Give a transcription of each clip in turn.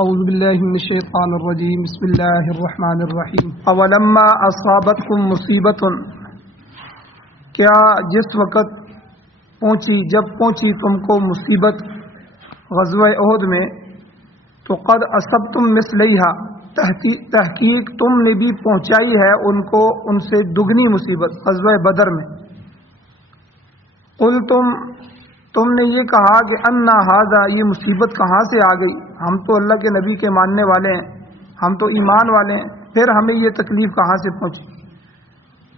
اعوذ باللہ من الشیطان الرجیم بسم اللہ الرحمن الرحیم اولما اصابتکم مصیبت، کیا جس وقت جب پہنچی تم کو مصیبت غزوہ احد میں، تو قد اصبتم مثلیہا، تحقیق تم نے بھی پہنچائی ہے ان کو ان سے دگنی مصیبت غزوہ بدر میں۔ قل تم نے یہ کہا کہ انا ھذا، یہ مصیبت کہاں سے آ گئی، ہم تو اللہ کے نبی کے ماننے والے ہیں، ہم تو ایمان والے ہیں، پھر ہمیں یہ تکلیف کہاں سے پہنچی؟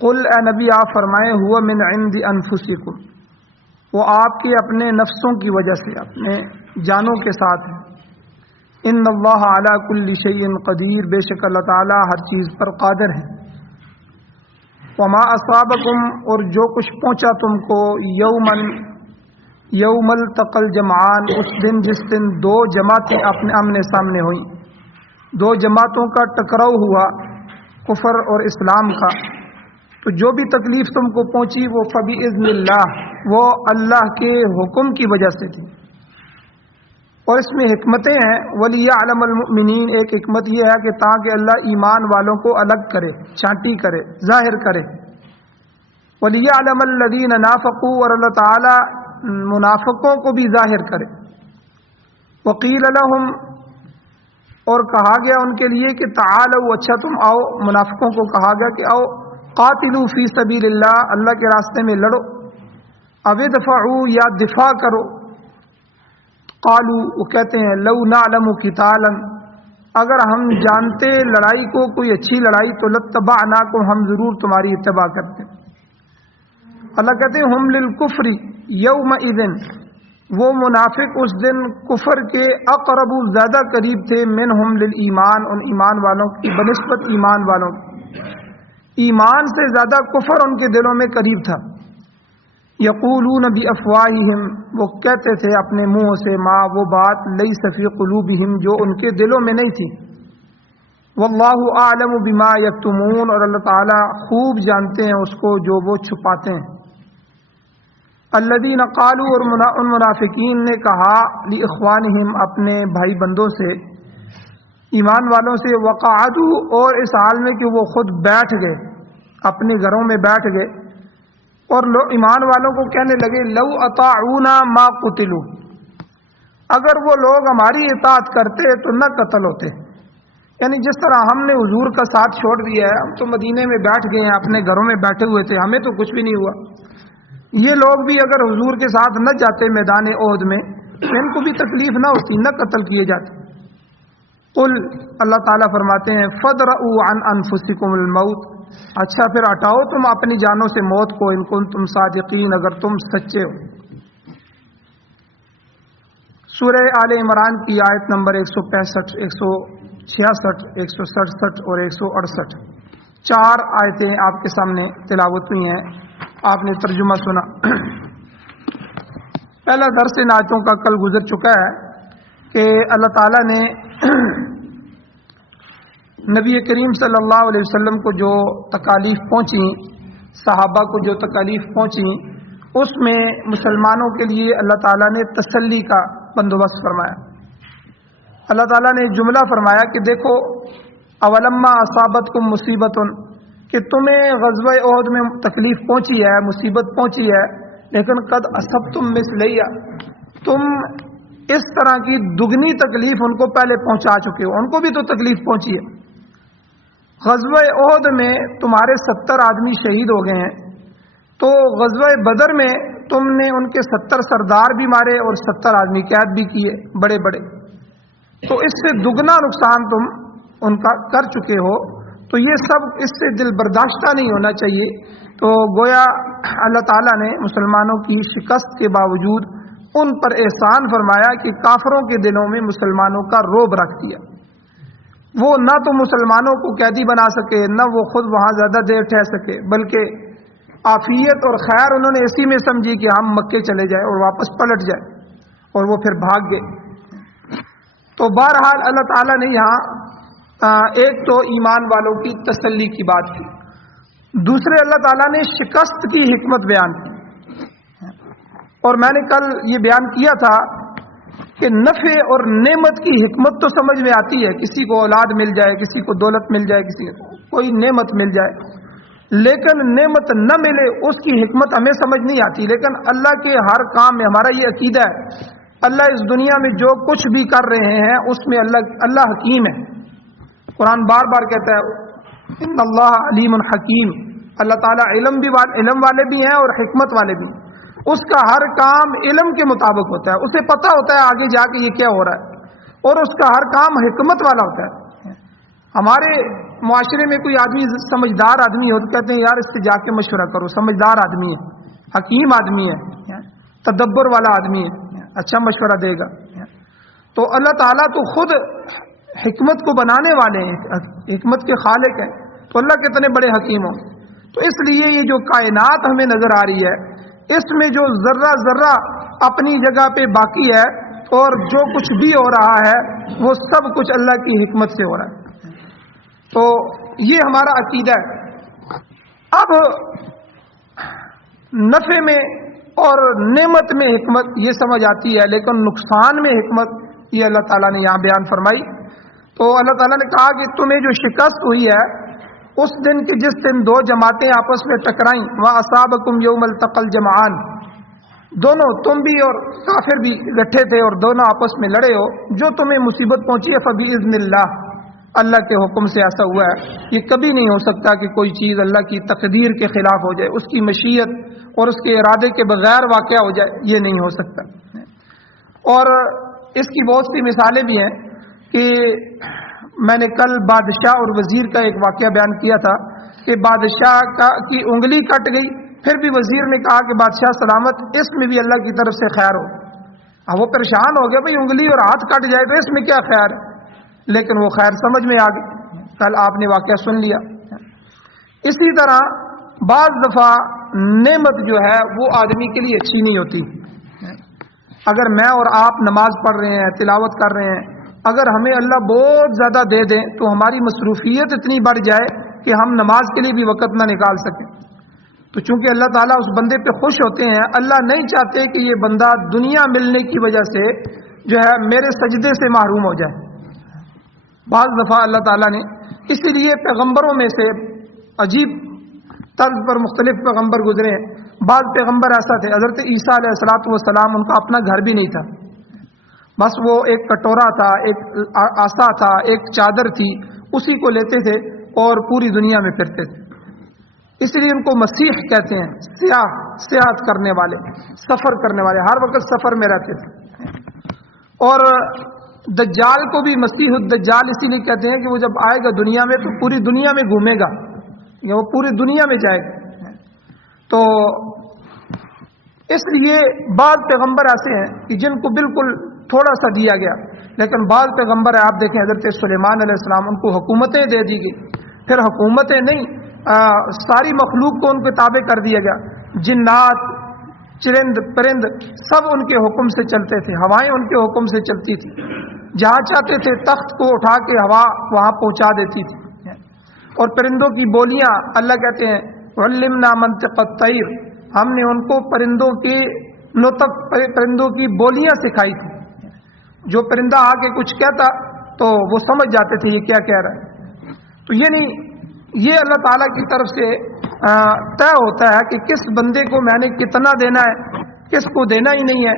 قل اے نبی آپ فرمائیں، ہوا من عند انفسکم، وہ آپ کے اپنے نفسوں کی وجہ سے، اپنے جانوں کے ساتھ ہے۔ ان اللہ علی کل شیء قدیر، بے شک اللہ تعالی ہر چیز پر قادر ہے۔ وما اصابکم، اور جو کچھ پہنچا تم کو، یوم التقى الجمعان، اس دن جس دن دو جماعتیں اپنے آمنے سامنے ہوئیں، دو جماعتوں کا ٹکراؤ ہوا، کفر اور اسلام کا، تو جو بھی تکلیف تم کو پہنچی وہ فبإذن اللہ، وہ اللہ کے حکم کی وجہ سے تھی۔ اور اس میں حکمتیں ہیں، وَلِيَعْلَمَ الْمُؤْمِنِينَ، ایک حکمت یہ ہے کہ تاکہ اللہ ایمان والوں کو الگ کرے، چھانٹی کرے، ظاہر کرے۔ وَلِيَعْلَمَ الَّذِينَ نَافَقُوا، اور اللہ تعالی منافقوں کو بھی ظاہر کرے۔ وَقِيلَ لَهُمْ، اور کہا گیا ان کے لیے کہ تعالوا، اچھا تم آؤ، منافقوں کو کہا گیا کہ آؤ، قاتلوا فی سبیل اللہ، اللہ کے راستے میں لڑو، او ادفعوا، یا دفاع کرو۔ قالوا، وہ کہتے ہیں، لو نعلم قتالا، اگر ہم جانتے لڑائی کو، کوئی اچھی لڑائی، تو لاتبعناکم، ہم ضرور تمہاری اتباع کرتے۔ اللہ کہتے ہیں ہم للکفر یومئذ، وہ منافق اس دن کفر کے اقرب، زیادہ قریب تھے، منہم للایمان، ان ایمان والوں کی بنسبت ایمان والوں کی، ایمان سے زیادہ کفر ان کے دلوں میں قریب تھا۔ یقولون بافواہہم، وہ کہتے تھے اپنے منہوں سے، ما، وہ بات، لیس فی قلوبہم، جو ان کے دلوں میں نہیں تھی۔ واللہ اعلم بما یکتمون، اور اللہ تعالی خوب جانتے ہیں اس کو جو وہ چھپاتے ہیں۔ الذین قالوا، اور ان منافقین نے کہا، لاخوانہم، اپنے بھائی بندوں سے، ایمان والوں سے، وقعدوا، اور اس حال میں کہ وہ خود بیٹھ گئے، اپنے گھروں میں بیٹھ گئے، اور ایمان والوں کو کہنے لگے، لو اطاعونا ما قتلوا، اگر وہ لوگ ہماری اطاعت کرتے تو نہ قتل ہوتے۔ یعنی جس طرح ہم نے حضور کا ساتھ چھوڑ دیا ہے، ہم تو مدینے میں بیٹھ گئے ہیں، اپنے گھروں میں بیٹھے ہوئے تھے، ہمیں تو کچھ بھی نہیں ہوا، یہ لوگ بھی اگر حضور کے ساتھ نہ جاتے میدان احد میں، ان کو بھی تکلیف نہ ہوتی، نہ قتل کیے جاتے۔ قل، اللہ تعالیٰ فرماتے ہیں، فَادْرَؤُوا عَنْ أَنفُسِكُمُ الْمَوْتَ، اچھا پھر ہٹاؤ تم اپنی جانوں سے موت کو، ان کنتم صادقین، اگر تم سچے ہو۔ سورہ آل عمران کی آیت نمبر 165، 166، 167 اور 168، 4 آیتیں آپ کے سامنے تلاوت ہوئی ہیں، آپ نے ترجمہ سنا۔ پہلا درس ان آیتوں کا کل گزر چکا ہے کہ اللہ تعالیٰ نے نبی کریم صلی اللہ علیہ وسلم کو جو تکالیف پہنچی، صحابہ کو جو تکالیف پہنچی، اس میں مسلمانوں کے لیے اللہ تعالیٰ نے تسلی کا بندوبست فرمایا۔ اللہ تعالیٰ نے جملہ فرمایا کہ دیکھو، اولما اصابتکم مصیبت، کہ تمہیں غزوہ احد میں تکلیف پہنچی ہے، مصیبت پہنچی ہے، لیکن قد اصبتم مثلیہ، تم اس طرح کی دگنی تکلیف ان کو پہلے پہنچا چکے ہو، ان کو بھی تو تکلیف پہنچی ہے۔ غزوہ احد میں تمہارے 70 آدمی شہید ہو گئے ہیں، تو غزوہ بدر میں تم نے ان کے 70 سردار بھی مارے اور 70 آدمی قید بھی کیے بڑے بڑے، تو اس سے دگنا نقصان تم ان کا کر چکے ہو، تو یہ سب اس سے دل برداشتہ نہیں ہونا چاہیے۔ تو گویا اللہ تعالیٰ نے مسلمانوں کی شکست کے باوجود ان پر احسان فرمایا کہ کافروں کے دلوں میں مسلمانوں کا رعب رکھ دیا، وہ نہ تو مسلمانوں کو قیدی بنا سکے، نہ وہ خود وہاں زیادہ دیر ٹھہر سکے، بلکہ عافیت اور خیر انہوں نے اسی میں سمجھی کہ ہم مکے چلے جائیں اور واپس پلٹ جائیں، اور وہ پھر بھاگ گئے۔ تو بہرحال اللہ تعالیٰ نے یہاں ایک تو ایمان والوں کی تسلی کی بات کی، دوسرے اللہ تعالیٰ نے شکست کی حکمت بیان کی۔ اور میں نے کل یہ بیان کیا تھا کہ نفع اور نعمت کی حکمت تو سمجھ میں آتی ہے، کسی کو اولاد مل جائے، کسی کو دولت مل جائے، کسی کو کوئی نعمت مل جائے، لیکن نعمت نہ ملے اس کی حکمت ہمیں سمجھ نہیں آتی۔ لیکن اللہ کے ہر کام میں ہمارا یہ عقیدہ ہے، اللہ اس دنیا میں جو کچھ بھی کر رہے ہیں اس میں اللہ حکیم ہے۔ قرآن بار بار کہتا ہے ان اللہ علیم حکیم، اللہ تعالیٰ علم والے بھی ہیں اور حکمت والے بھی ہیں۔ اس کا ہر کام علم کے مطابق ہوتا ہے، اسے پتہ ہوتا ہے آگے جا کے یہ کیا ہو رہا ہے، اور اس کا ہر کام حکمت والا ہوتا ہے۔ ہمارے معاشرے میں کوئی آدمی سمجھدار آدمی ہو تو کہتے ہیں یار اس سے جا کے مشورہ کرو، سمجھدار آدمی ہے، حکیم آدمی ہے، تدبر والا آدمی ہے، اچھا مشورہ دے گا۔ تو اللہ تعالیٰ تو خود حکمت کو بنانے والے ہیں، حکمت کے خالق ہیں، تو اللہ کتنے بڑے حکیم ہوں۔ تو اس لیے یہ جو کائنات ہمیں نظر آ رہی ہے، اس میں جو ذرہ ذرہ اپنی جگہ پہ باقی ہے اور جو کچھ بھی ہو رہا ہے وہ سب کچھ اللہ کی حکمت سے ہو رہا ہے۔ تو یہ ہمارا عقیدہ ہے۔ اب نفع میں اور نعمت میں حکمت یہ سمجھ آتی ہے، لیکن نقصان میں حکمت یہ اللہ تعالیٰ نے یہاں بیان فرمائی۔ تو اللہ تعالیٰ نے کہا کہ تمہیں جو شکست ہوئی ہے اس دن کی جس دن دو جماعتیں آپس میں ٹکرائیں، وَأَصَابَكُمْ يَوْمَ الْتَقَى الْجَمْعَانِ، دونوں تم بھی اور کافر بھی اکٹھے تھے اور دونوں آپس میں لڑے ہو، جو تمہیں مصیبت پہنچی ہے فَبِإِذْنِ اللَّهِ، اللہ کے حکم سے ایسا ہوا ہے۔ یہ کبھی نہیں ہو سکتا کہ کوئی چیز اللہ کی تقدیر کے خلاف ہو جائے، اس کی مشیت اور اس کے ارادے کے بغیر واقع ہو جائے، یہ نہیں ہو سکتا۔ اور اس کی بہت سی مثالیں بھی ہیں کہ میں نے کل بادشاہ اور وزیر کا ایک واقعہ بیان کیا تھا کہ بادشاہ کی انگلی کٹ گئی، پھر بھی وزیر نے کہا کہ بادشاہ سلامت، اس میں بھی اللہ کی طرف سے خیر ہو۔ اب وہ پریشان ہو گیا، بھئی انگلی اور ہاتھ کٹ جائے تو اس میں کیا خیر ہے، لیکن وہ خیر سمجھ میں آ گئی۔ کل آپ نے واقعہ سن لیا۔ اسی طرح بعض دفعہ نعمت جو ہے وہ آدمی کے لیے اچھی نہیں ہوتی۔ اگر میں اور آپ نماز پڑھ رہے ہیں، تلاوت کر رہے ہیں، اگر ہمیں اللہ بہت زیادہ دے دیں تو ہماری مصروفیت اتنی بڑھ جائے کہ ہم نماز کے لیے بھی وقت نہ نکال سکیں، تو چونکہ اللہ تعالیٰ اس بندے پہ خوش ہوتے ہیں، اللہ نہیں چاہتے کہ یہ بندہ دنیا ملنے کی وجہ سے جو ہے میرے سجدے سے محروم ہو جائے۔ بعض دفعہ اللہ تعالیٰ نے اسی لیے پیغمبروں میں سے عجیب طرز پر مختلف پیغمبر گزرے ہیں۔ بعض پیغمبر ایسا تھے، حضرت عیسیٰ علیہ السلام ان کا اپنا گھر بھی نہیں تھا، بس وہ ایک کٹورا تھا، ایک آسا تھا، ایک چادر تھی، اسی کو لیتے تھے اور پوری دنیا میں پھرتے تھے۔ اس لیے ان کو مسیح کہتے ہیں، سیاحت کرنے والے، سفر کرنے والے، ہر وقت سفر میں رہتے تھے۔ اور دجال کو بھی مسیح الدجال اسی لیے کہتے ہیں کہ وہ جب آئے گا دنیا میں تو پوری دنیا میں گھومے گا، یا وہ پوری دنیا میں جائے گا۔ تو اس لیے بعض پیغمبر ایسے ہیں کہ جن کو بالکل تھوڑا سا دیا گیا، لیکن بعض پیغمبر آپ دیکھیں حضرت سلیمان علیہ السلام، ان کو حکومتیں دے دی گئی، پھر حکومتیں نہیں، ساری مخلوق کو ان کے تابع کر دیا گیا، جنات، چرند پرند سب ان کے حکم سے چلتے تھے، ہوائیں ان کے حکم سے چلتی تھی، جہاں چاہتے تھے تخت کو اٹھا کے ہوا وہاں پہنچا دیتی تھی۔ اور پرندوں کی بولیاں اللہ کہتے ہیں وَعَلِّمْنَا مَنطِقَ الطَّيْرِ، ہم نے ان کو پرندوں کی نطق، پرندوں کی بولیاں سکھائی تھی۔ جو پرندہ آ کے کچھ کہتا تو وہ سمجھ جاتے تھے یہ کیا کہہ رہا ہے۔ تو یہ نہیں، یہ اللہ تعالیٰ کی طرف سے طے ہوتا ہے کہ کس بندے کو میں نے کتنا دینا ہے، کس کو دینا ہی نہیں ہے۔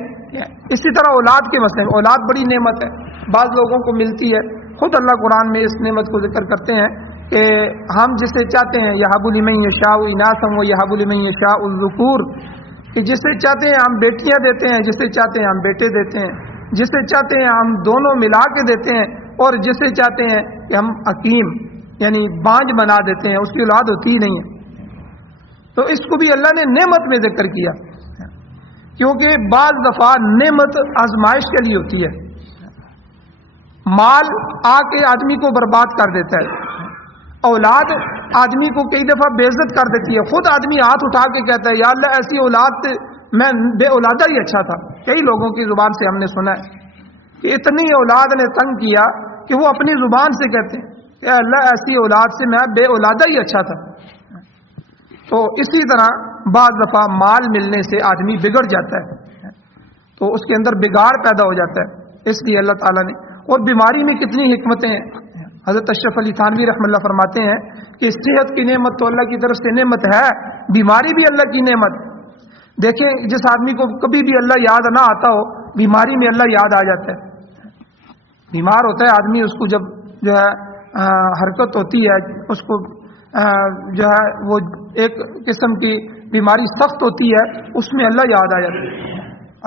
اسی طرح اولاد کے مسئلے میں، اولاد بڑی نعمت ہے، بعض لوگوں کو ملتی ہے، خود اللہ قرآن میں اس نعمت کو ذکر کرتے ہیں کہ ہم جسے چاہتے ہیں یہب لمن یشاء اناثا ویہب لمن یشاء الذکور، کہ جسے چاہتے ہیں ہم بیٹیاں دیتے ہیں، جسے چاہتے ہیں ہم بیٹے دیتے ہیں، جسے چاہتے ہیں ہم دونوں ملا کے دیتے ہیں، اور جسے چاہتے ہیں کہ ہم حکیم یعنی بانج بنا دیتے ہیں، اس کی اولاد ہوتی ہی نہیں ہے۔ تو اس کو بھی اللہ نے نعمت میں ذکر کیا، کیونکہ بعض دفعہ نعمت آزمائش کے لیے ہوتی ہے۔ مال آ کے آدمی کو برباد کر دیتا ہے، اولاد آدمی کو کئی دفعہ بے عزت کر دیتی ہے، خود آدمی ہاتھ اٹھا کے کہتا ہے یا اللہ ایسی اولاد میں بے اولادہ ہی اچھا تھا۔ کئی لوگوں کی زبان سے ہم نے سنا ہے کہ اتنی اولاد نے تنگ کیا کہ وہ اپنی زبان سے کہتے ہیں کہ اللہ ایسی اولاد سے میں بے اولادہ ہی اچھا تھا۔ تو اسی طرح بعض دفعہ مال ملنے سے آدمی بگڑ جاتا ہے، تو اس کے اندر بگاڑ پیدا ہو جاتا ہے۔ اس لیے اللہ تعالیٰ نے، اور بیماری میں کتنی حکمتیں ہیں. حضرت اشرف علی تھانوی رحمۃ اللہ فرماتے ہیں کہ صحت کی نعمت تو اللہ کی طرف سے نعمت ہے، بیماری بھی اللہ کی نعمت. دیکھیں جس آدمی کو کبھی بھی اللہ یاد نہ آتا ہو، بیماری میں اللہ یاد آ جاتا ہے. بیمار ہوتا ہے آدمی، اس کو جب جو ہے حرکت ہوتی ہے، اس کو جو ہے وہ ایک قسم کی بیماری سخت ہوتی ہے، اس میں اللہ یاد آ جاتا ہے،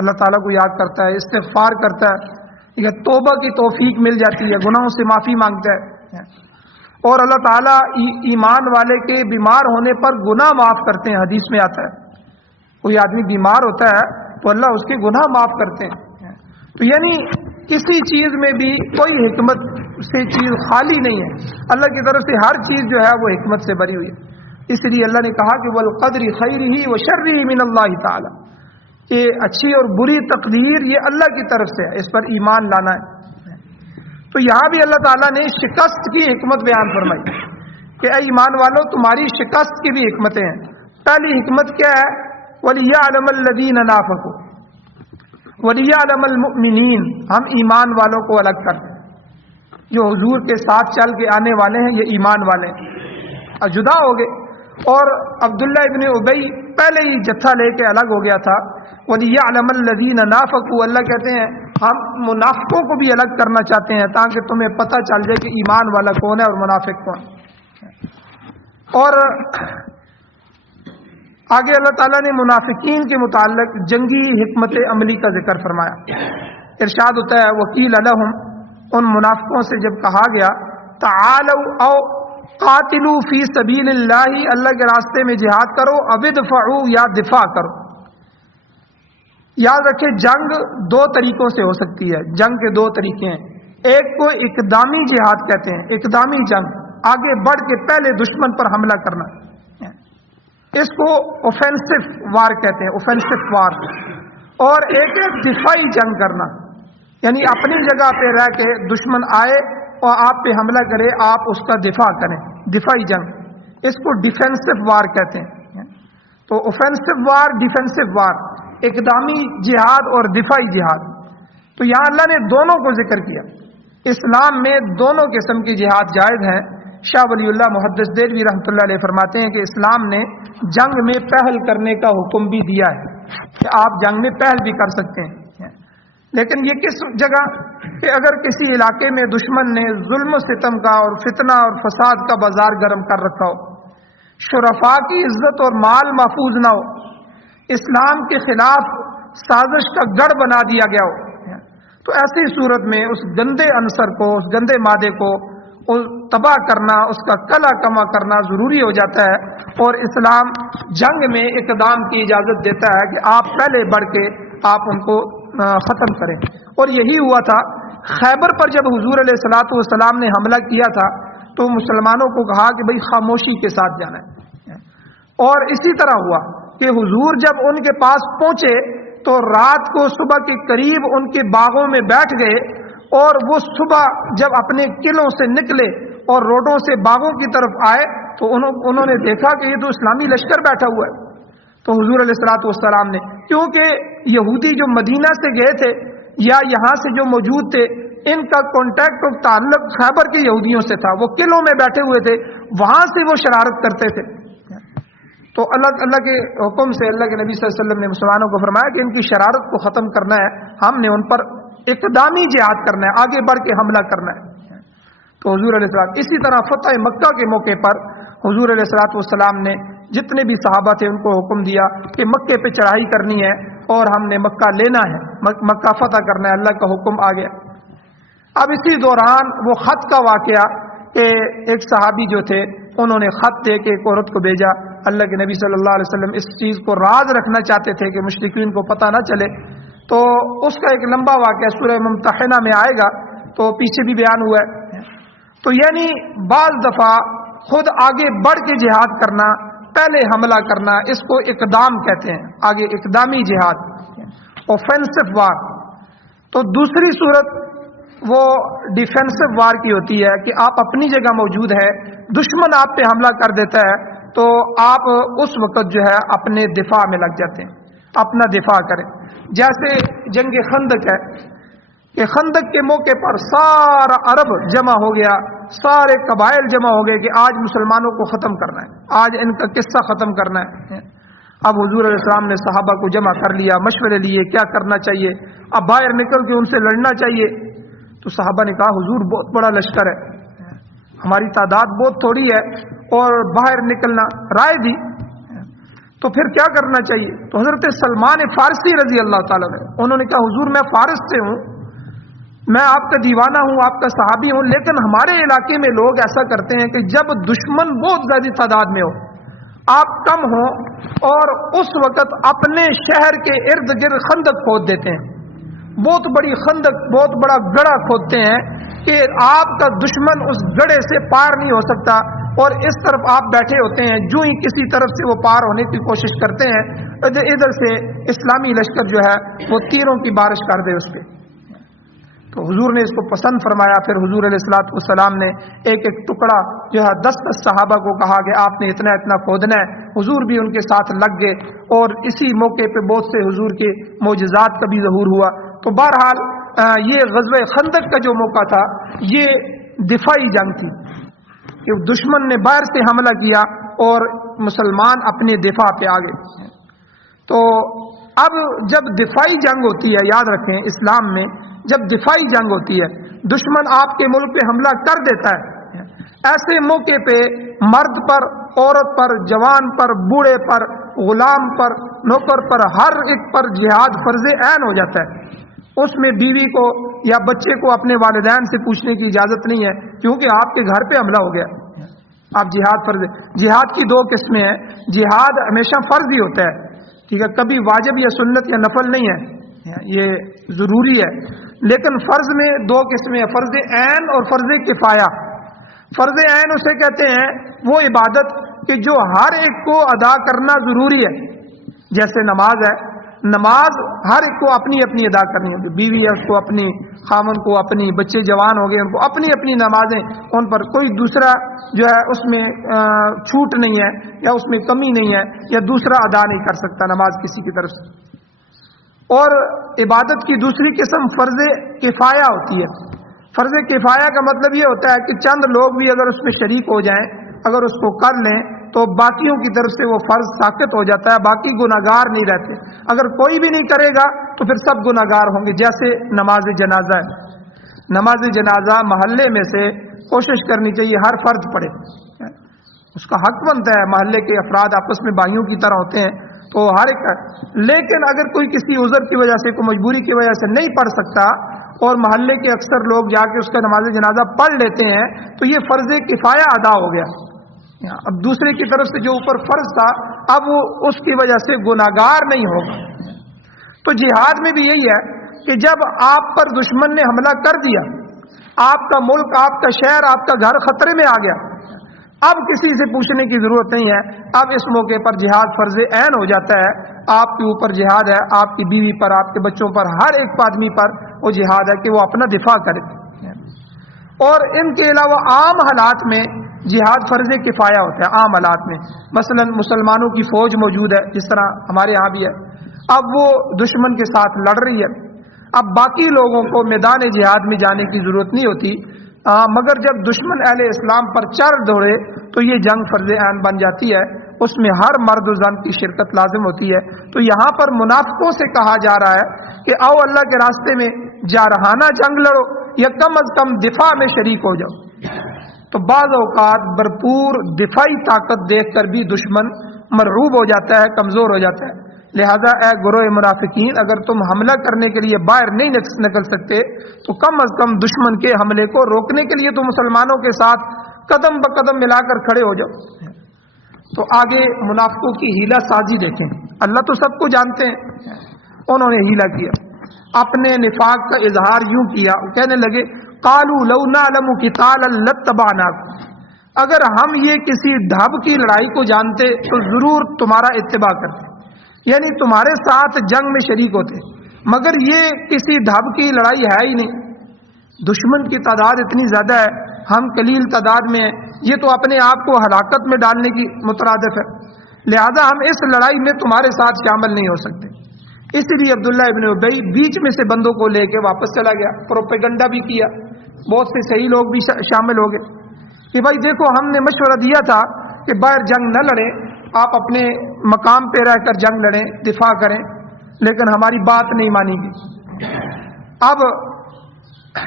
اللہ تعالیٰ کو یاد کرتا ہے، استغفار کرتا ہے، یا توبہ کی توفیق مل جاتی ہے، گناہوں سے معافی مانگتا ہے. اور اللہ تعالیٰ ایمان والے کے بیمار ہونے پر گناہ معاف کرتے ہیں. حدیث میں آتا ہے کوئی آدمی بیمار ہوتا ہے تو اللہ اس کے گناہ معاف کرتے ہیں. تو یعنی کسی چیز میں بھی کوئی حکمت سے چیز خالی نہیں ہے، اللہ کی طرف سے ہر چیز جو ہے وہ حکمت سے بھری ہوئی ہے. اس لیے اللہ نے کہا کہ والقدر خیرہ وشرہ من اللہ تعالی، کہ اچھی اور بری تقدیر یہ اللہ کی طرف سے ہے، اس پر ایمان لانا ہے. تو یہاں بھی اللہ تعالیٰ نے شکست کی حکمت بیان فرمائی کہ اے ایمان والو تمہاری شکست کی بھی حکمتیں ہیں. پہلی حکمت کیا ہے؟ وَلِيَعْلَمَ الَّذِينَ نَافَقُوا وَلِيَعْلَمَ الْمُؤْمِنِينَ، ہم ایمان والوں کو الگ کرتے ہیں. جو حضور کے ساتھ چل کے آنے والے ہیں یہ ایمان والے ہیں، جدا ہو گئے. اور عبداللہ ابن ابی پہلے ہی جتھا لے کے الگ ہو گیا تھا. وَلِيَعْلَمَ الَّذِينَ نَافَقُوا، اللہ کہتے ہیں ہم منافقوں کو بھی الگ کرنا چاہتے ہیں تاکہ تمہیں پتہ چل جائے کہ ایمان والا کون ہے اور منافق کون. اور آگے اللہ تعالیٰ نے منافقین کے متعلق جنگی حکمت عملی کا ذکر فرمایا. ارشاد ہوتا ہے وقیل لہم، ان منافقوں سے جب کہا گیا تعالوا او قاتلوا فی سبیل اللہ، اللہ کے راستے میں جہاد کرو، او ادفعوا یا دفاع کرو. یاد رکھیں جنگ دو طریقوں سے ہو سکتی ہے، جنگ کے دو طریقے ہیں. ایک کو اقدامی جہاد کہتے ہیں، اقدامی جنگ، آگے بڑھ کے پہلے دشمن پر حملہ کرنا، اس کو اوفینسو وار کہتے ہیں، اوفینسو وار. اور ایک ہے دفاعی جنگ کرنا، یعنی اپنی جگہ پہ رہ کے دشمن آئے اور آپ پہ حملہ کرے، آپ اس کا دفاع کریں، دفاعی جنگ. اس کو ڈیفینسو وار کہتے ہیں. تو اوفینسو وار، ڈیفینسو وار، اقدامی جہاد اور دفاعی جہاد. تو یہاں اللہ نے دونوں کو ذکر کیا. اسلام میں دونوں قسم کی جہاد جائز ہیں. شاہ ولی اللہ محدث دہلوی رحمۃ اللہ علیہ فرماتے ہیں کہ اسلام نے جنگ میں پہل کرنے کا حکم بھی دیا ہے کہ آپ جنگ میں پہل بھی کر سکتے ہیں. لیکن یہ کس جگہ کہ اگر کسی علاقے میں دشمن نے ظلم و ستم کا اور فتنہ اور فساد کا بازار گرم کر رکھا ہو، شرفاء کی عزت اور مال محفوظ نہ ہو، اسلام کے خلاف سازش کا گڑھ بنا دیا گیا ہو، تو ایسی صورت میں اس گندے عنصر کو، اس گندے مادے کو تباہ کرنا، اس کا کلا کما کرنا ضروری ہو جاتا ہے. اور اسلام جنگ میں اقدام کی اجازت دیتا ہے کہ آپ پہلے بڑھ کے آپ ان کو ختم کریں. اور یہی ہوا تھا خیبر پر جب حضور علیہ الصلوۃ والسلام نے حملہ کیا تھا تو مسلمانوں کو کہا کہ بھئی خاموشی کے ساتھ جانا ہے. اور اسی طرح ہوا کہ حضور جب ان کے پاس پہنچے تو رات کو صبح کے قریب ان کے باغوں میں بیٹھ گئے، اور وہ صبح جب اپنے قلعوں سے نکلے اور روڈوں سے باغوں کی طرف آئے تو انہوں نے دیکھا کہ یہ تو اسلامی لشکر بیٹھا ہوا ہے. تو حضور علیہ الصلوۃ والسلام نے، کیونکہ یہودی جو مدینہ سے گئے تھے یا یہاں سے جو موجود تھے، ان کا کانٹیکٹ اور تعلق خیبر کے یہودیوں سے تھا، وہ قلعوں میں بیٹھے ہوئے تھے، وہاں سے وہ شرارت کرتے تھے. تو اللہ کے حکم سے اللہ کے نبی صلی اللہ علیہ وسلم نے مسلمانوں کو فرمایا کہ ان کی شرارت کو ختم کرنا ہے، ہم نے ان پر اقدامی جہاد کرنا ہے، آگے بڑھ کے حملہ کرنا ہے. تو حضور علیہ السلام، اسی طرح فتح مکہ کے موقع پر حضور علیہ الصلوۃ والسلام نے جتنے بھی صحابہ تھے ان کو حکم دیا کہ مکے پہ چڑھائی کرنی ہے اور ہم نے مکہ لینا ہے، مکہ فتح کرنا ہے. اللہ کا حکم آ گیا. اب اسی دوران وہ خط کا واقعہ کہ ایک صحابی جو تھے انہوں نے خط دے کے ایک عورت کو بھیجا. اللہ کے نبی صلی اللہ علیہ وسلم اس چیز کو راز رکھنا چاہتے تھے کہ مشرکین کو پتہ نہ چلے. تو اس کا ایک لمبا واقعہ سورہ ممتحنہ میں آئے گا، تو پیچھے بھی بیان ہوا ہے. تو یعنی بعض دفعہ خود آگے بڑھ کے جہاد کرنا، پہلے حملہ کرنا، اس کو اقدام کہتے ہیں. آگے اقدامی جہاد، اوفینسو وار. تو دوسری صورت وہ ڈیفینسو وار کی ہوتی ہے کہ آپ اپنی جگہ موجود ہے، دشمن آپ پہ حملہ کر دیتا ہے تو آپ اس وقت جو ہے اپنے دفاع میں لگ جاتے ہیں، اپنا دفاع کریں. جیسے جنگ خندق ہے، کہ خندق کے موقع پر سارا عرب جمع ہو گیا، سارے قبائل جمع ہو گئے کہ آج مسلمانوں کو ختم کرنا ہے، آج ان کا قصہ ختم کرنا ہے۔ اب حضور علیہ السلام نے صحابہ کو جمع کر لیا، مشورے لیے کیا کرنا چاہیے، اب باہر نکل کے ان سے لڑنا چاہیے۔ تو صحابہ نے کہا حضور بہت بڑا لشکر ہے، ہماری تعداد بہت تھوڑی ہے اور باہر نکلنا رائے دی، تو پھر کیا کرنا چاہیے؟ تو حضرت سلمان فارسی رضی اللہ تعالیٰ نے انہوں نے کہا حضور میں فارس سے ہوں، میں آپ کا دیوانہ ہوں، آپ کا صحابی ہوں، لیکن ہمارے علاقے میں لوگ ایسا کرتے ہیں کہ جب دشمن بہت زیادہ تعداد میں ہو، آپ کم ہو، اور اس وقت اپنے شہر کے ارد گرد خندق کھود دیتے ہیں، بہت بڑی خندق، بہت بڑا گڑھا کھودتے ہیں کہ آپ کا دشمن اس گڑھے سے پار نہیں ہو سکتا، اور اس طرف آپ بیٹھے ہوتے ہیں، جو ہی کسی طرف سے وہ پار ہونے کی کوشش کرتے ہیں، ادھر سے اسلامی لشکر جو ہے وہ تیروں کی بارش کر دے اس پہ۔ تو حضور نے اس کو پسند فرمایا۔ پھر حضور علیہ الصلوۃ والسلام نے ایک ایک ٹکڑا جو ہے 10 صحابہ کو کہا کہ آپ نے اتنا اتنا کھودنا ہے، حضور بھی ان کے ساتھ لگ گئے، اور اسی موقع پہ بہت سے حضور کے معجزات کا بھی ظہور ہوا۔ تو بہرحال یہ غزوہ خندق کا جو موقع تھا یہ دفاعی جنگ تھی کہ دشمن نے باہر سے حملہ کیا اور مسلمان اپنے دفاع پہ آ گئے۔ تو اب جب دفاعی جنگ ہوتی ہے، یاد رکھیں اسلام میں جب دفاعی جنگ ہوتی ہے، دشمن آپ کے ملک پہ حملہ کر دیتا ہے، ایسے موقع پہ مرد پر، عورت پر، جوان پر، بوڑھے پر، غلام پر، نوکر پر، ہر ایک پر جہاد فرض عین ہو جاتا ہے۔ اس میں بیوی کو یا بچے کو اپنے والدین سے پوچھنے کی اجازت نہیں ہے، کیونکہ آپ کے گھر پہ حملہ ہو گیا، آپ جہاد فرض۔ جہاد کی 2 قسمیں ہیں، جہاد ہمیشہ فرض ہی ہوتا ہے، ٹھیک ہے، کبھی واجب یا سنت یا نفل نہیں ہے، یہ ضروری ہے، لیکن فرض میں 2 قسمیں ہیں، فرض عین اور فرض کفایہ۔ فرض عین اسے کہتے ہیں وہ عبادت کہ جو ہر ایک کو ادا کرنا ضروری ہے، جیسے نماز ہے، نماز ہر ایک کو اپنی اپنی ادا کرنی ہوگی، بیوی ہے اس کو اپنی، خامن کو اپنی، بچے جوان ہو گئے ان کو اپنی اپنی نمازیں، ان پر کوئی دوسرا جو ہے اس میں چھوٹ نہیں ہے یا اس میں کمی نہیں ہے، یا دوسرا ادا نہیں کر سکتا نماز کسی کی طرف سے۔ اور عبادت کی دوسری قسم فرض کفایہ ہوتی ہے۔ فرض کفایہ کا مطلب یہ ہوتا ہے کہ چند لوگ بھی اگر اس میں شریک ہو جائیں، اگر اس کو کر لیں تو باقیوں کی طرف سے وہ فرض ساقط ہو جاتا ہے، باقی گناہگار نہیں رہتے۔ اگر کوئی بھی نہیں کرے گا تو پھر سب گناہگار ہوں گے، جیسے نماز جنازہ ہے۔ نماز جنازہ محلے میں سے کوشش کرنی چاہیے ہر فرد پڑھے، اس کا حق بنتا ہے، محلے کے افراد آپس میں بھائیوں کی طرح ہوتے ہیں تو ہر ایک، لیکن اگر کوئی کسی عذر کی وجہ سے، کوئی مجبوری کی وجہ سے نہیں پڑھ سکتا اور محلے کے اکثر لوگ جا کے اس کا نماز جنازہ پڑھ لیتے ہیں تو یہ فرض کفایہ ادا ہو گیا۔ اب دوسرے کی طرف سے جو اوپر فرض تھا اب وہ اس کی وجہ سے گناہگار نہیں ہوگا۔ تو جہاد میں بھی یہی ہے کہ جب آپ پر دشمن نے حملہ کر دیا، آپ کا ملک، آپ کا شہر، آپ کا گھر خطرے میں آ گیا، اب کسی سے پوچھنے کی ضرورت نہیں ہے، اب اس موقع پر جہاد فرض عین ہو جاتا ہے، آپ کے اوپر جہاد ہے، آپ کی بیوی پر، آپ کے بچوں پر، ہر ایک آدمی پر وہ جہاد ہے کہ وہ اپنا دفاع کرے۔ اور ان کے علاوہ عام حالات میں جہاد فرض کفایہ ہوتا ہے، عام حالات میں، مثلا مسلمانوں کی فوج موجود ہے جس طرح ہمارے ہاں بھی ہے، اب وہ دشمن کے ساتھ لڑ رہی ہے، اب باقی لوگوں کو میدان جہاد میں جانے کی ضرورت نہیں ہوتی، مگر جب دشمن اہل اسلام پر چڑھ دوڑے تو یہ جنگ فرض عین بن جاتی ہے، اس میں ہر مرد و زن کی شرکت لازم ہوتی ہے۔ تو یہاں پر منافقوں سے کہا جا رہا ہے کہ آؤ اللہ کے راستے میں جارحانہ جنگ لڑو یا کم از کم دفاع میں شریک ہو جاؤ۔ تو بعض اوقات بھرپور دفاعی طاقت دیکھ کر بھی دشمن مرعوب ہو جاتا ہے، کمزور ہو جاتا ہے۔ لہذا اے گروہ منافقین، اگر تم حملہ کرنے کے لیے باہر نہیں نکل سکتے تو کم از کم دشمن کے حملے کو روکنے کے لیے تو مسلمانوں کے ساتھ قدم بقدم ملا کر کھڑے ہو جاؤ۔ تو آگے منافقوں کی ہیلا سازی دیکھیں، اللہ تو سب کو جانتے ہیں، انہوں نے ہیلا کیا، اپنے نفاق کا اظہار یوں کیا، کہنے لگے قالوا لو نعلم قتالا لاتبعناکم، اگر ہم یہ کسی ڈھب کی لڑائی کو جانتے تو ضرور تمہارا اتباع کرتے، یعنی تمہارے ساتھ جنگ میں شریک ہوتے، مگر یہ کسی ڈھب کی لڑائی ہے ہی نہیں، دشمن کی تعداد اتنی زیادہ ہے، ہم قلیل تعداد میں ہیں، یہ تو اپنے آپ کو ہلاکت میں ڈالنے کی مترادف ہے، لہذا ہم اس لڑائی میں تمہارے ساتھ شامل نہیں ہو سکتے۔ اسی لیے عبداللہ ابن ابی بیچ میں سے بندوں کو لے کے واپس چلا گیا، پروپیگنڈا بھی کیا، بہت سے صحیح لوگ بھی شامل ہو گئے کہ بھائی دیکھو ہم نے مشورہ دیا تھا کہ باہر جنگ نہ لڑیں، آپ اپنے مقام پہ رہ کر جنگ لڑیں، دفاع کریں، لیکن ہماری بات نہیں مانی گئی۔ اب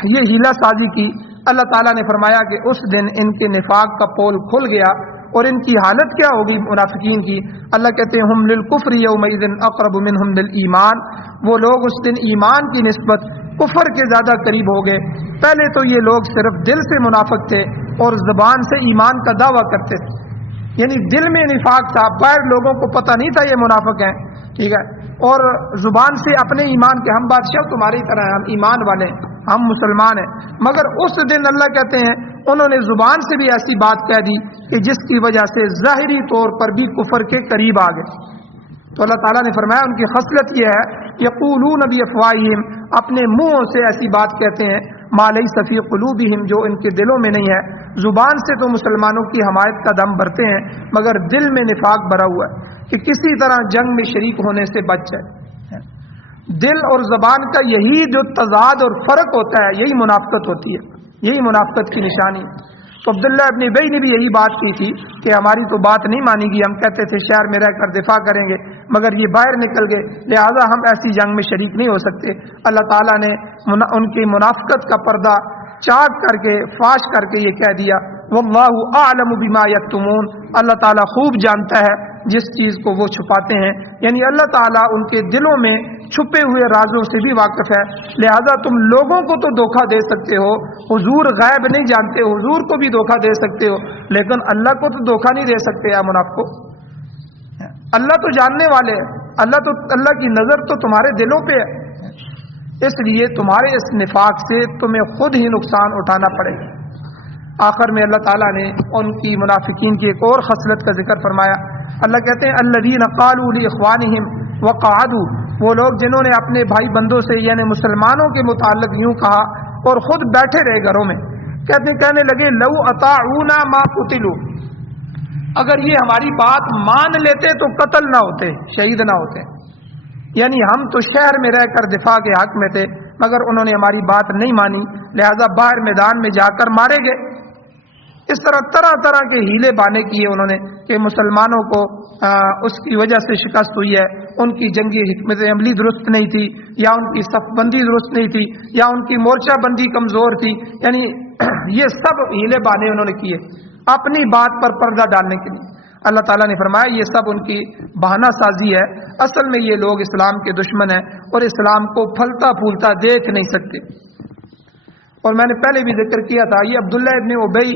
یہ ہیلا سازی کی، اللہ تعالیٰ نے فرمایا کہ اس دن ان کے نفاق کا پول کھل گیا، اور ان کی حالت کیا ہوگی منافقین کی؟ اللہ کہتے ہیں ہم للکفر یومئذ اقرب منہم للایمان، وہ لوگ اس دن ایمان کی نسبت کفر کے زیادہ قریب ہو گئے۔ پہلے تو یہ لوگ صرف دل سے منافق تھے اور زبان سے ایمان کا دعویٰ کرتے تھے، یعنی دل میں نفاق تھا، باہر لوگوں کو پتہ نہیں تھا یہ منافق ہیں، ٹھیک ہے، اور زبان سے اپنے ایمان کے ہم بادشاہ تمہاری طرح ہیں، ہم ایمان والے ہیں، ہم مسلمان ہیں۔ مگر اس دن اللہ کہتے ہیں انہوں نے زبان سے بھی ایسی بات کہہ دی کہ جس کی وجہ سے ظاہری طور پر بھی کفر کے قریب آ گئے۔ تو اللہ تعالیٰ نے فرمایا ان کی خصلت یہ ہے یقولون بافواہہم، اپنے منہوں سے ایسی بات کہتے ہیں ما لیس فی قلوبہم، جو ان کے دلوں میں نہیں ہے۔ زبان سے تو مسلمانوں کی حمایت کا دم بھرتے ہیں مگر دل میں نفاق بھرا ہوا ہے کہ کسی طرح جنگ میں شریک ہونے سے بچ جائے۔ دل اور زبان کا یہی جو تضاد اور فرق ہوتا ہے، یہی منافقت ہوتی ہے، یہی منافقت کی نشانی ہے۔ تو عبداللہ ابن ابی نے بھی یہی بات کی تھی کہ ہماری تو بات نہیں مانی گی، ہم کہتے تھے شہر میں رہ کر دفاع کریں گے مگر یہ باہر نکل گئے، لہذا ہم ایسی جنگ میں شریک نہیں ہو سکتے۔ اللہ تعالیٰ نے ان کی منافقت کا پردہ چاک کر کے فاش کر کے یہ کہہ دیا واللہ اعلم بما یکتمون، اللہ تعالیٰ خوب جانتا ہے جس چیز کو وہ چھپاتے ہیں، یعنی اللہ تعالیٰ ان کے دلوں میں چھپے ہوئے رازوں سے بھی واقف ہے۔ لہذا تم لوگوں کو تو دھوکہ دے سکتے ہو، حضور غیب نہیں جانتے، حضور کو بھی دھوکہ دے سکتے ہو، لیکن اللہ کو تو دھوکہ نہیں دے سکتے۔ یا منافقو، اللہ تو جاننے والے ہیں، اللہ کی نظر تو تمہارے دلوں پہ ہے، اس لیے تمہارے اس نفاق سے تمہیں خود ہی نقصان اٹھانا پڑے گا۔ آخر میں اللہ تعالیٰ نے ان کی منافقین کی ایک اور خصلت کا ذکر فرمایا۔ اللہ کہتے ہیں الذین قالوا لاخوانہم وقعدوا، وہ لوگ جنہوں نے اپنے بھائی بندوں سے یعنی مسلمانوں کے متعلق یوں کہا اور خود بیٹھے رہے گھروں میں، کہنے لگے لو اطاعونا ما قتلوا، اگر یہ ہماری بات مان لیتے تو قتل نہ ہوتے، شہید نہ ہوتے، یعنی ہم تو شہر میں رہ کر دفاع کے حق میں تھے مگر انہوں نے ہماری بات نہیں مانی، لہذا باہر میدان میں جا کر مارے گئے۔ اس طرح طرح طرح کے ہیلے بانے کیے انہوں نے کہ مسلمانوں کو اس کی وجہ سے شکست ہوئی ہے، ان کی جنگی حکمت عملی درست نہیں تھی، یا ان کی صف بندی درست نہیں تھی، یا ان کی مورچہ بندی کمزور تھی، یعنی یہ سب ہیلے بانے انہوں نے کیے اپنی بات پر پردہ ڈالنے کے لیے۔ اللہ تعالیٰ نے فرمایا یہ سب ان کی بہانہ سازی ہے، اصل میں یہ لوگ اسلام کے دشمن ہیں اور اسلام کو پھلتا پھولتا دیکھ نہیں سکتے۔ اور میں نے پہلے بھی ذکر کیا تھا، یہ عبداللہ ابن ابی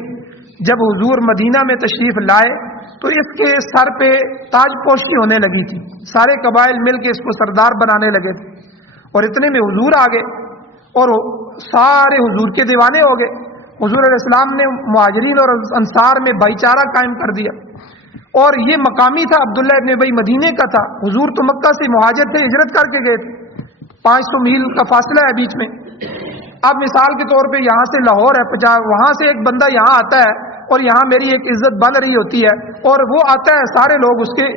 جب حضور مدینہ میں تشریف لائے تو اس کے سر پہ تاج پوشی ہونے لگی تھی، سارے قبائل مل کے اس کو سردار بنانے لگے تھے، اور اتنے میں حضور آ گئے اور سارے حضور کے دیوانے ہو گئے۔ حضور علیہ السلام نے مہاجرین اور انصار میں بھائی چارہ قائم کر دیا، اور یہ مقامی تھا، عبداللہ ابن ابی مدینے کا تھا، حضور تو مکہ سے مہاجر تھے، ہجرت کر کے گئے تھے، 500 میل کا فاصلہ ہے بیچ میں۔ اب مثال کے طور پہ یہاں سے لاہور ہے، وہاں سے ایک بندہ یہاں آتا ہے اور یہاں میری ایک عزت بن رہی ہوتی ہے اور وہ آتا ہے، سارے لوگ اس کے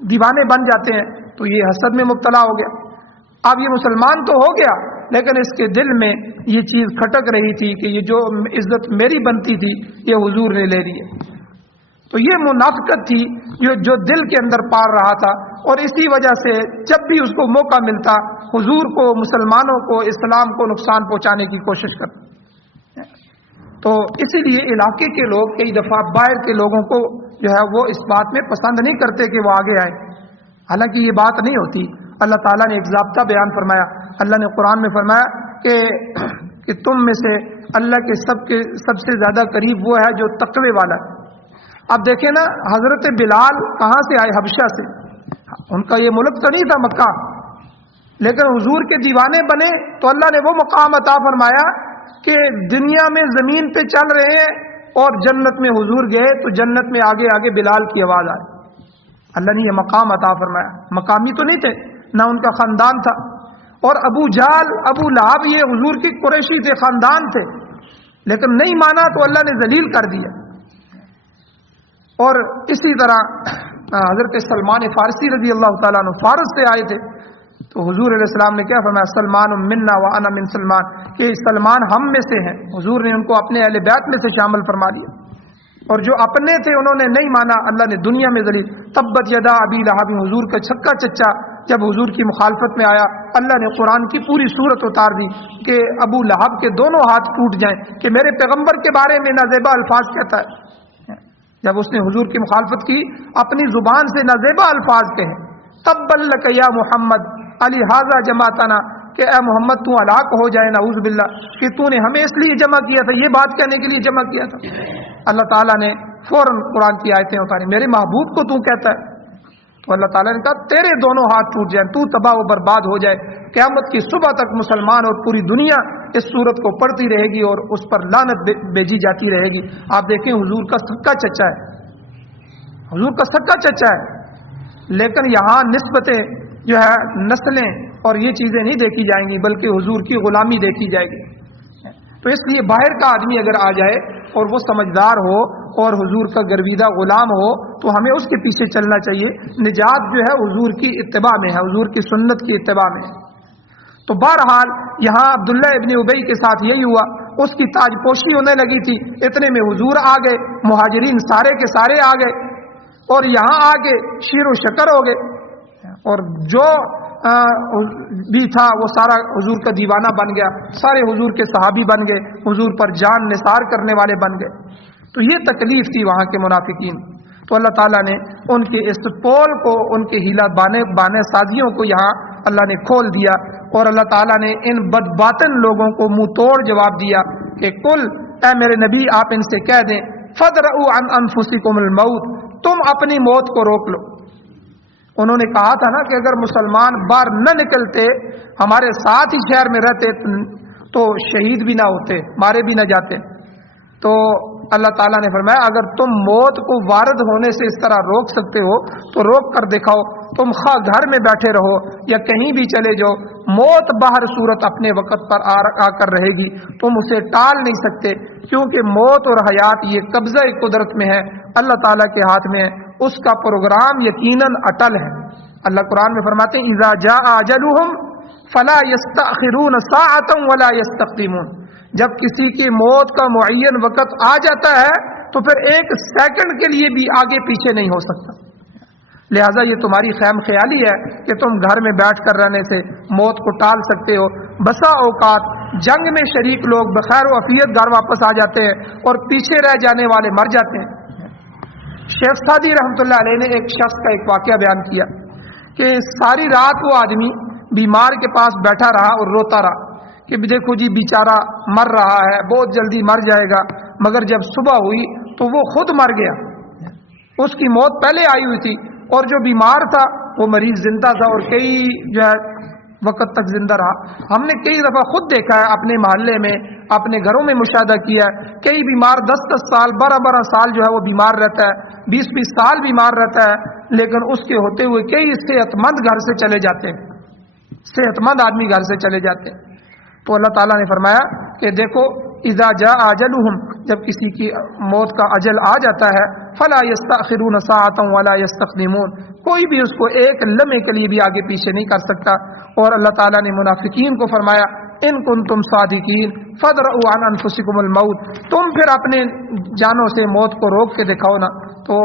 دیوانے بن جاتے ہیں، تو یہ حسد میں مبتلا ہو گیا۔ اب یہ مسلمان تو ہو گیا لیکن اس کے دل میں یہ چیز کھٹک رہی تھی کہ یہ جو عزت میری بنتی تھی یہ حضور نے لے لی ہے۔ تو یہ منافقت تھی جو دل کے اندر پار رہا تھا، اور اسی وجہ سے جب بھی اس کو موقع ملتا حضور کو، مسلمانوں کو، اسلام کو نقصان پہنچانے کی کوشش کرتا۔ تو اسی لیے علاقے کے لوگ کئی دفعہ باہر کے لوگوں کو جو ہے وہ اس بات میں پسند نہیں کرتے کہ وہ آگے آئے، حالانکہ یہ بات نہیں ہوتی۔ اللہ تعالیٰ نے ایک ضابطہ بیان فرمایا، اللہ نے قرآن میں فرمایا کہ تم میں سے اللہ کے سب سے زیادہ قریب وہ ہے جو تقوی والا ہے۔ اب دیکھیں نا، حضرت بلال کہاں سے آئے؟ حبشہ سے، ان کا یہ ملک تو نہیں تھا مکہ، لیکن حضور کے دیوانے بنے تو اللہ نے وہ مقام عطا فرمایا کہ دنیا میں زمین پہ چل رہے ہیں اور جنت میں حضور گئے تو جنت میں آگے آگے بلال کی آواز آئی۔ اللہ نے یہ مقام عطا فرمایا، مقامی تو نہیں تھے، نہ ان کا خاندان تھا، اور ابو جہل، ابو لہب یہ حضور کی قریشی تھے، خاندان تھے، لیکن نہیں مانا تو اللہ نے ذلیل کر دیا۔ اور اسی طرح حضرت سلمان فارسی رضی اللہ تعالیٰ عنہ فارس سے آئے تھے، تو حضور علیہ السلام نے کیا فرمایا؟ سلمان منا و انا من سلمان، کہ سلمان ہم میں سے ہیں. حضور نے ان کو اپنے اہل بیت میں سے شامل فرما لیا. اور جو اپنے تھے انہوں نے نہیں مانا، اللہ نے دنیا میں ذلیل. تبت یدا ابی لہب، حضور کا چھکا چچا جب حضور کی مخالفت میں آیا، اللہ نے قرآن کی پوری صورت اتار دی کہ ابو لہب کے دونوں ہاتھ ٹوٹ جائیں کہ میرے پیغمبر کے بارے میں نازیبا الفاظ کہتا ہے. جب اس نے حضور کی مخالفت کی، اپنی زبان سے نازیبا الفاظ کہے. تبا لک یا محمد علی ھذا جمعتنا، کہ اے محمد تو ہلاک ہو جائے، نعوذ باللہ، کہ تو نے ہمیں اس لیے جمع کیا تھا، یہ بات کہنے کے لیے جمع کیا تھا. اللہ تعالیٰ نے فوراً قرآن کی آیتیں اتاری، میرے محبوب کو تو کہتا ہے. تو اللہ تعالیٰ نے کہا تیرے دونوں ہاتھ ٹوٹ جائیں، تو تباہ و برباد ہو جائے. قیامت کی صبح تک مسلمان اور پوری دنیا اس صورت کو پڑھتی رہے گی اور اس پر لعنت بھیجی جاتی رہے گی. آپ دیکھیں حضور کا سکا چچا ہے، حضور کا سکا چچا ہے، لیکن یہاں نسبتیں جو ہے نسلیں اور یہ چیزیں نہیں دیکھی جائیں گی، بلکہ حضور کی غلامی دیکھی جائے گی. تو اس لیے باہر کا آدمی اگر آ جائے اور وہ سمجھدار ہو اور حضور کا گرویدہ غلام ہو تو ہمیں اس کے پیچھے چلنا چاہیے. نجات جو ہے حضور کی اتباع میں ہے، حضور کی سنت کی اتباع میں ہے. تو بہرحال یہاں عبداللہ ابن ابی کے ساتھ یہی ہوا، اس کی تاج پوشی ہونے لگی تھی، اتنے میں حضور آ گئے، مہاجرین سارے کے سارے آ گئے اور یہاں آ کے شیر و شکر ہو گئے، اور جو بھی تھا وہ سارا حضور کا دیوانہ بن گیا، سارے حضور کے صحابی بن گئے، حضور پر جان نثار کرنے والے بن گئے. تو یہ تکلیف تھی وہاں کے منافقین. تو اللہ تعالیٰ نے ان کے اس پول کو، ان کے ہیلا بانے سازیوں کو یہاں اللہ نے کھول دیا، اور اللہ تعالیٰ نے ان بدباطن لوگوں کو منہ توڑ جواب دیا کہ کل، اے میرے نبی آپ ان سے کہہ دیں، فَدْرَؤُوا عَنْ أَنفُسِكُمُ الْمَوْتِ، تم اپنی موت کو روک لو. انہوں نے کہا تھا نا کہ اگر مسلمان باہر نہ نکلتے، ہمارے ساتھ ہی شہر میں رہتے تو شہید بھی نہ ہوتے، مارے بھی نہ جاتے. تو اللہ تعالیٰ نے فرمایا اگر تم موت کو وارد ہونے سے اس طرح روک سکتے ہو تو روک کر دکھاؤ. تم خواہ گھر میں بیٹھے رہو یا کہیں بھی چلے جاؤ، موت باہر صورت اپنے وقت پر آ کر رہے گی، تم اسے ٹال نہیں سکتے، کیونکہ موت اور حیات یہ قبضہ قدرت میں ہے، اللہ تعالیٰ کے ہاتھ میں ہے، اس کا پروگرام یقیناً اٹل ہے. اللہ قرآن میں فرماتے ہیں اذا جاء اجلهم فلا يستأخرون ساعة ولا يستقدمون، جب کسی کی موت کا معین وقت آ جاتا ہے تو پھر ایک سیکنڈ کے لیے بھی آگے پیچھے نہیں ہو سکتا. لہٰذا یہ تمہاری خیم خیالی ہے کہ تم گھر میں بیٹھ کر رہنے سے موت کو ٹال سکتے ہو. بسا اوقات جنگ میں شریک لوگ بخیر و عافیت گھر واپس آ جاتے ہیں اور پیچھے رہ جانے والے مر جاتے ہیں. شیخ سعدی رحمۃ اللہ علیہ نے ایک شخص کا ایک واقعہ بیان کیا کہ ساری رات وہ آدمی بیمار کے پاس بیٹھا رہا اور روتا رہا کہ دیکھو جی بیچارہ مر رہا ہے، بہت جلدی مر جائے گا. مگر جب صبح ہوئی تو وہ خود مر گیا، اس کی موت پہلے آئی ہوئی تھی، اور جو بیمار تھا وہ مریض زندہ تھا اور کئی جو ہے وقت تک زندہ رہا. ہم نے کئی دفعہ خود دیکھا ہے، اپنے محلے میں اپنے گھروں میں مشاہدہ کیا ہے، کئی بیمار 10-10 سال 12-12 سال جو ہے وہ بیمار رہتا ہے، 20-20 سال بیمار رہتا ہے، لیکن اس کے ہوتے ہوئے کئی صحت مند گھر سے چلے جاتے ہیں، صحت مند آدمی گھر سے چلے جاتے ہیں. تو اللہ تعالیٰ نے فرمایا کہ دیکھو اذا جاء اجلهم، جب کسی کی موت کا اجل آ جاتا ہے، فلا يستأخرون ساعة ولا يستقدمون، کوئی بھی اس کو ایک لمحے کے لیے بھی آگے پیچھے نہیں کر سکتا. اور اللہ تعالیٰ نے منافقین کو فرمایا ان کنتم صادقین فادرؤوا عن انفسکم الموت، تم پھر اپنے جانوں سے موت کو روک کے دکھاؤ نا. تو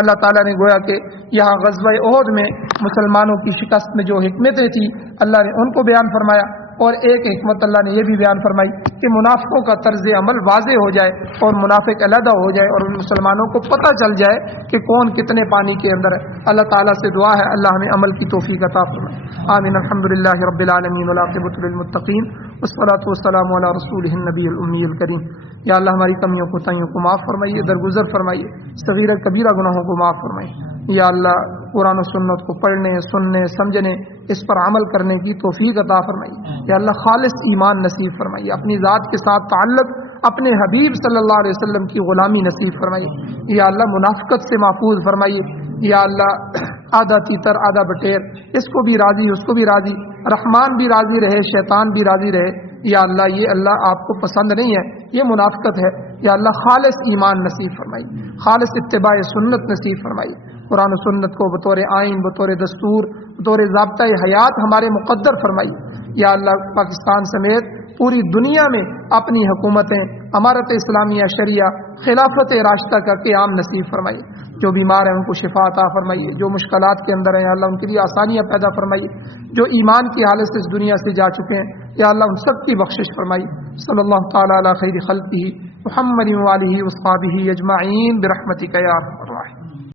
اللہ تعالیٰ نے گویا کہ یہاں غزوہ احد میں مسلمانوں کی شکست میں جو حکمتیں تھیں اللہ نے ان کو بیان فرمایا، اور ایک حکمت اللہ نے یہ بھی بیان فرمائی کہ منافقوں کا طرز عمل واضح ہو جائے اور منافق علیحدہ ہو جائے اور ان مسلمانوں کو پتہ چل جائے کہ کون کتنے پانی کے اندر ہے. اللہ تعالیٰ سے دعا ہے اللہ ہمیں عمل کی توفیق عطا فرمائے. آمین. الحمدللہ رب العالمین والعاقبۃ للمتقین والصلاۃ والسلام علی رسولہ النبی الامی الکریم. یا اللہ ہماری کمیوں کو تائیوں کو معاف فرمائیے، درگزر فرمائیے، صغیرہ کبیرہ گناہوں کو معاف فرمائیے. یا اللہ قرآن و سنت کو پڑھنے، سننے، سمجھنے، اس پر عمل کرنے کی توفیق عطا فرمائیے. یا اللہ خالص ایمان نصیب فرمائیے، اپنی ذات کے ساتھ تعلق، اپنے حبیب صلی اللہ علیہ وسلم کی غلامی نصیب فرمائیے. یا اللہ منافقت سے محفوظ فرمائیے. یا اللہ آدھا تیتر آدھا بٹیر، اس کو بھی راضی اس کو بھی راضی، رحمان بھی راضی رہے، شیطان بھی راضی رہے. یا اللہ یہ اللہ آپ کو پسند نہیں ہے، یہ منافقت ہے، یا اللہ خالص ایمان نصیب فرمائی، خالص اتباع سنت نصیب فرمائی، قرآن و سنت کو بطور آئین، بطور دستور، بطور ضابطۂ حیات ہمارے مقدر فرمائی۔ یا اللہ پاکستان سمیت پوری دنیا میں اپنی حکومتیں، امارت اسلامیہ شریعہ، خلافت راشدہ کا قیام نصیب فرمائی۔ جو بیمار ہیں ان کو شفا عطا فرمائیے، جو مشکلات کے اندر ہیں یا اللہ ان کے لیے آسانیاں پیدا فرمائیے، جو ایمان کی حالت سے اس دنیا سے جا چکے ہیں یا اللہ ان سب کی بخشش فرمائی۔ صلی اللہ تعالی علی خیر خلقہ محمد و آلہ و اصحابہ اجمعین برحمتک یا ارحم الراحمین۔